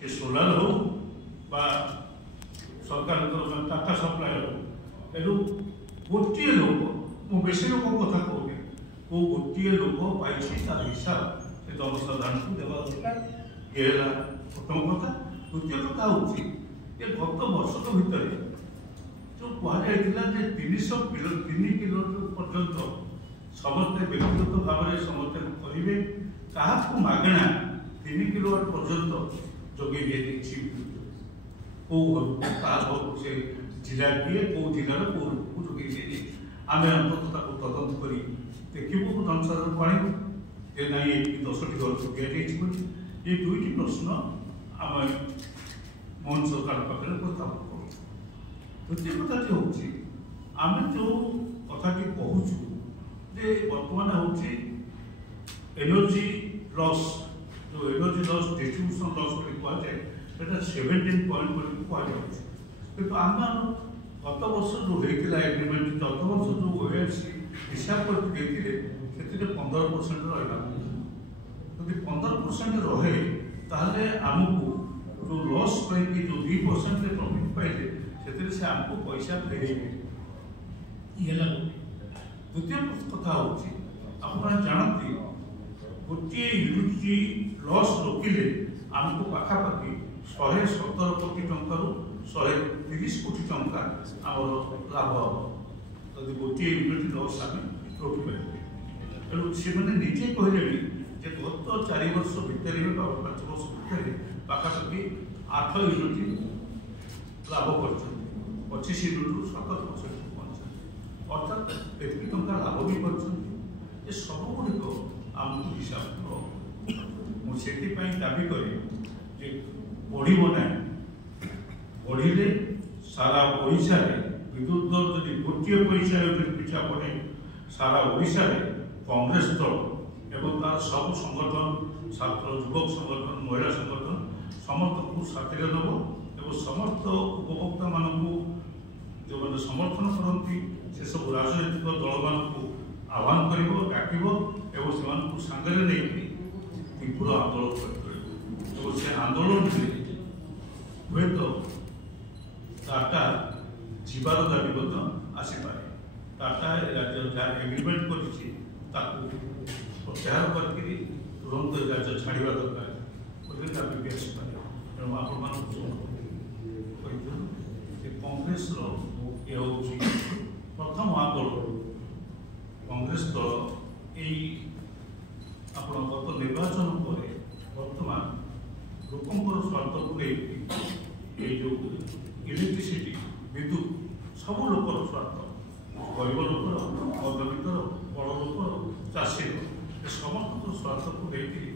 से सोलार हो सरकार टाटा सप्लाय हो एनु गोटे लोक मु बेसी लोक कथा कहूनी वो गोटे लोक पाई तार हिसाब से जनसाधारण को देवा दरकार। ये प्रथम कथा। द्वितीय कथा हूँ गत वर्ष भितर जो कहुला 3 किलो पर्यंत समस्ते व्यक्तिगत भाव में समस्ते करेंगे क्या मागणा 3 किलोवाट पर्यंत जोगे दिए से जिला किए कौ जिलार कौ लोक को जोगे दिए आम अंततः तदंत कर देखू जनसाधारण को आणु जे ना 10टी घर को दिखाई ये 2टी प्रश्न आम मोहन सरकार पाखे प्रस्ताव करूँ। द्वितीय कथाटी हूँ आम जो कथाटी कहूँ जे बर्तमान हूँ एनर्जी लॉस जो एनर्जी लॉस डिस्ट्रीब्यूशन लॉस कहुए 17 पॉइंट कहुए कि आम गत वर्ष जो होता एग्रीमेंट गत वर्ष जो ओएलसी हिसाब करते 15% रहा यदि 15% रहे ताहले आमको जो लॉस करके जो 2% प्रॉफिट पाइले से आमको पैसा फेरे। द्वितीय कथा हूँ आप जानते गोटे यूनिट लॉस रोकिले आमको पाखापाखि 117 कोटी टंकार 130 कोटी टंका आम लाभ हम यदि गोटे यूनिट लॉस आम रोकपारे। तेणु से निजे कहले गत 4 वर्ष भितर 5 वर्ष भितर पाखापाखि 8 यूनिट लाभ कर 25 यूनिट 17% पहुँचा अर्थात एति टंका लाभ भी कर सबुगुड़िक आमको हिसाब मुझे दाबी करे बढ़ो ना बढ़े सारा ओडिशा विद्युत दर जदि गोटे पैसा यूनिट पिछा बढ़े सारा ओडिशा कांग्रेस दल एवं तार सब संगठन छात्र युवक संगठन महिला संगठन समस्त को साथी नब और समस्त उपभोक्ता मानू जो मैंने समर्थन करती से सब राजनैतिक दल मानू आह्वान कर डाक से सांगे नहीं तीव्र आंदोलन कर से आंदोलन हुए तो टाटा जीवार दाबी आसीपे टाटा राज्य जहाँ एग्रीमेंट कर प्रत्याहार करके तुरंत राज्य छाड़ा दरकार दाबी भी आसपे। तेणु आप कांग्रेस ये हूँ प्रथम आंदोलन कांग्रेस दल आप गत निर्वाचन पर बर्तमान लोकंर स्वार्थ को लेकिन जो इलेक्ट्रिसिटी विद्युत सब लोकर स्वार्थ गरीब लोकर मध्यवित्तर बड़ लोकर चाषी समस्त स्वार्थ को लेकिन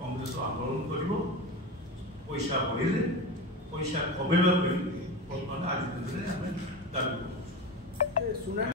कांग्रेस आंदोलन कर पैसा बढ़े पैसा कमेवा बर्तमान आज दिन में आम दाबी कर।